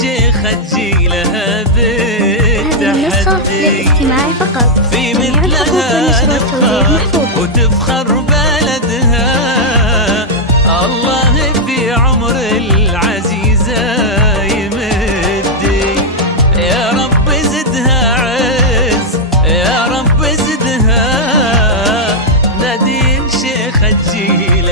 شيخ تجيلها بالتحدي للاستماع فقط. في مثلها نفخر وتفخر بلدها. الله في عمر العزيزة يمدي، يا رب زدها عز، يا رب زدها. نادين شيخ تجيلها